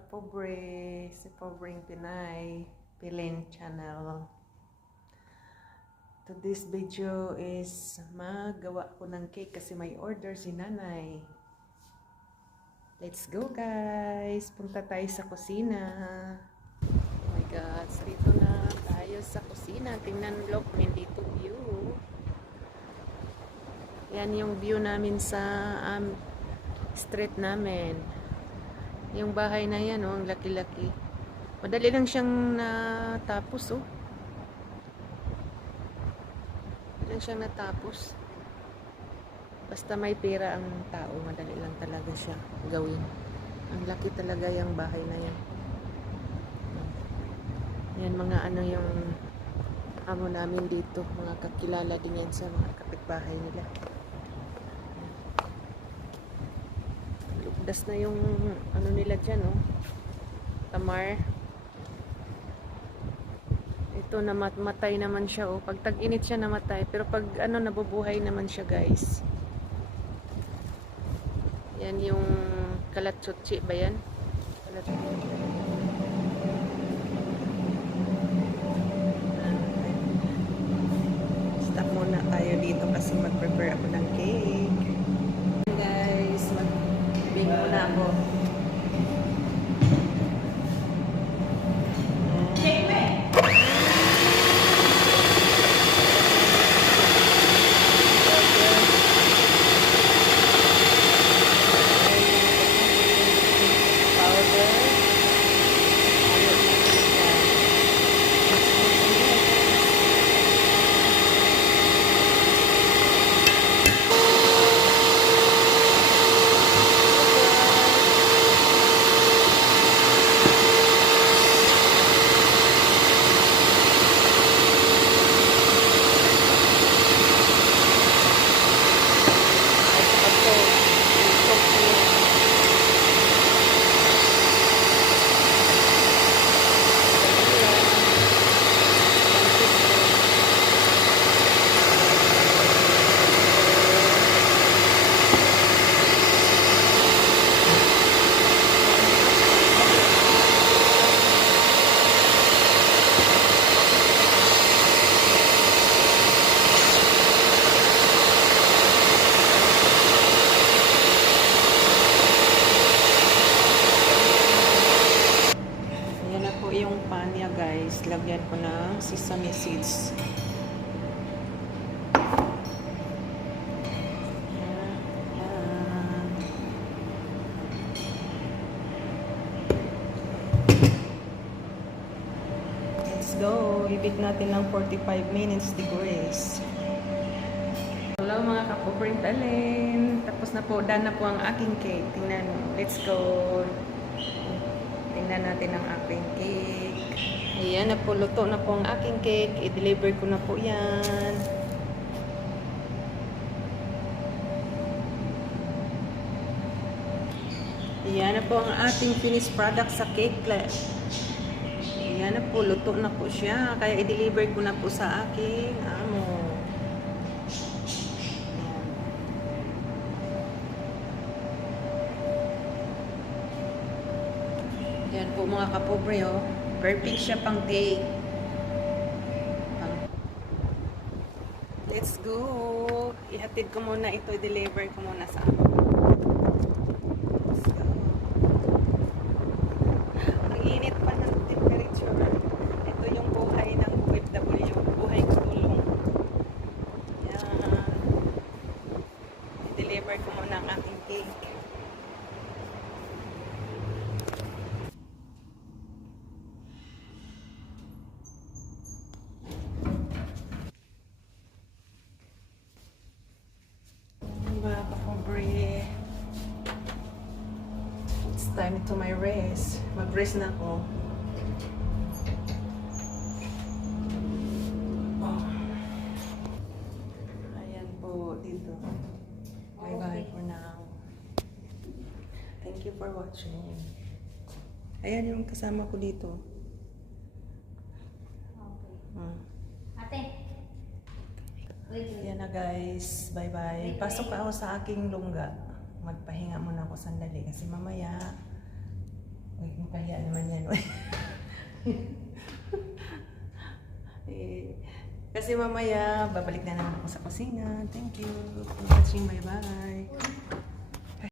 kapobre, si Pobreng Pinay, Pilin Channel. Today's video is magawa ko ng cake kasi may order si nanay. Let's go guys! Punta tayo sa kusina. Oh my God, dito na tayo sa kusina. Tingnan look, may dito view. Yan yung view namin sa street namin. Yung bahay na yan, oh, ang laki-laki. Madali lang siyang natapos, oh. Madali lang siyang natapos. Basta may pera ang tao, madali lang talaga siya gawin. Ang laki talaga yung bahay na yan. Yan, mga ano yung amo namin dito. Mga kakilala din yan sa mga kapitbahay nila. Lugdas na yung ano nila dyan, oh. Tamar. Ito, namatay naman siya, oh. Pag tag-init siya namatay. Pero pag ano, nabubuhay naman siya, guys. Yan yung kalatsutsi ba yan? Stop muna tayo dito kasi mag-prepare ako ng cake. Guys, mag-bake muna ako. Yung pan niya, guys, lagyan ko ng sesame seeds. Let's go. I-bake natin ng 45 minutes degrees. Hello mga kapopring talent. Tapos na po, done na po ang aking cake. Tingnan, let's go. Tingnan natin ang aking cake. Ayan na po, luto na po ang aking cake. I-deliver ko na po yan. Ayan na po ang ating finished product sa cake. Ayan na po, luto na po siya. Kaya i-deliver ko na po sa aking amo. Yan po mga kapobre, oh. Perfect siya pang cake. Let's go. Ihatid ko muna ito, i-deliver ko muna sa akin. Let's go. Ang init pa ng temperature. Ito yung buhay ng OFW. Buhay kulong. Yan. I-deliver ko muna ang aking cake. It's time to my rest. Mag-rest na ako. Oh. Ayan po dito. Bye-bye for now. Thank you for watching. Ayan yung kasama ko dito. Ate. Ayan na guys. Bye-bye. Pasok ako sa aking lungga. Magpahinga muna ako sandali kasi mamaya Eh, kasi mamaya, babalik na naman ako sa kusina. Thank you for watching. Bye-bye.